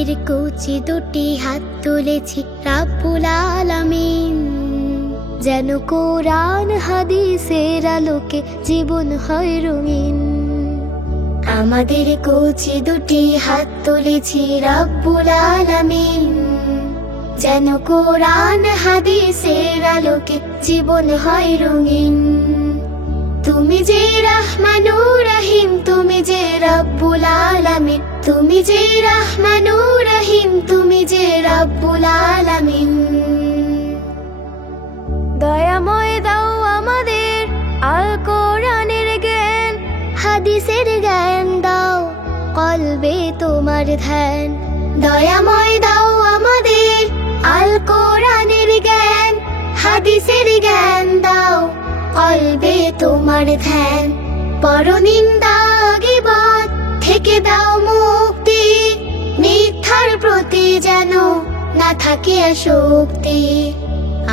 আমাদের কচি দুটি হাত তুলেছি রাব্বুল আলামিন, যেন কোরআন হাদিসের আলোকে জীবন হয় রঙিন। আমাদের কচি দুটি হাত তুলেছি রাব্বুল আলামিন, যেন কোরআন হাদিসের আলোকে জীবন হয় রঙিন। তুমি যে রহমানুর রহিম, তুমি যে রাব্বুল আলামিন, তুমি যে রহমানুর রহিম, তুমি যে রাব্বুল আলামিন। দয়াময় দাও আমাদের আল কোরআনের জ্ঞান, হাদিসের জ্ঞান দাও কলবে তোমার ধ্যান। দয়াময় দাও আমাদের আল কোরআনের জ্ঞান, হাদিসের জ্ঞান দাও কলবে তোমার ধ্যান। পরনিন্দা গীবত থেকে দাও মুক্তি, মিথ্যার প্রতি যেন না থাকে আসক্তি।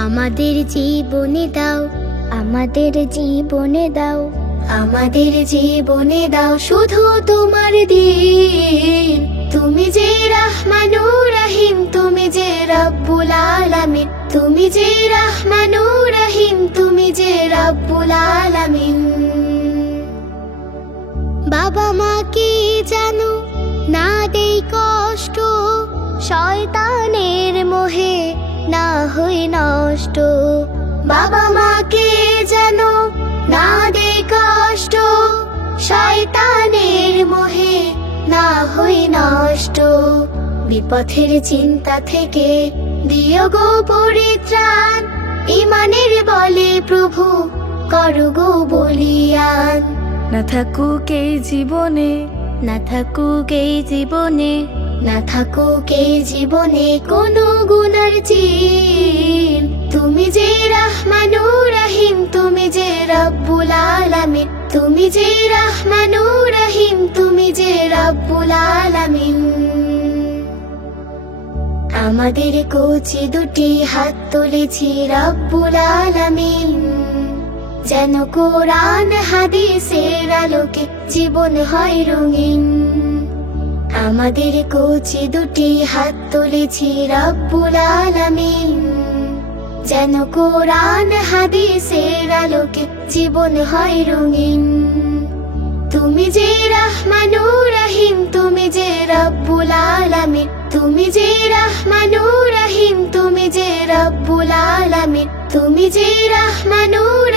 আমাদের জীবনে দাও, আমাদের জীবনে দাও, আমাদের জীবনে দাও শুধু তোমার দিন। তুমি যে রহমানুর রহিম, তুমি যে রাব্বুল আলামিন, তুমি যে রহমানুর রহিম, তুমি যে রাব্বুল আলামিন। বাবা মাকে জানো না দেই কষ্ট, শয়তানের মোহে না হই নষ্ট। বাবা মাকে জানো না দেই কষ্ট, শয়তানের মোহে না হই নষ্ট। বিপথের চিন্তা থেকে দিও গো পরিত্রাণ, ইমানের বলে প্রভু করো গো বলিয়ান। না থাকুক এই জীবনে, না থাকুক এই জীবনে, না থাকুক এই জীবনে কোনো গুনার চিন। তুমি যে রহমানুর রহিম, তুমি যে রাব্বুল আলামিন, তুমি যে রহমানুর রহিম, তুমি যে রাব্বুল আলামিন। আমাদের কচি দুটি হাত তুলেছি রাব্বুল আলামিন, যেন কোরআন হাদিসের আলোকে জীবন হয় রঙিন। আমাদের কচি দুটি হাত তুলেছি রাব্বুল আলামিন, যেন কোরআন হাদিসের আলোকে জীবন হয় রঙিন। তুমি যে রহমানুর রহিম, তুমি যে রাব্বুল আলামিন, তুমি যে রহমানুর রহিম, তুমি যে রাব্বুল আলামিন, তুমি যে রহমানুর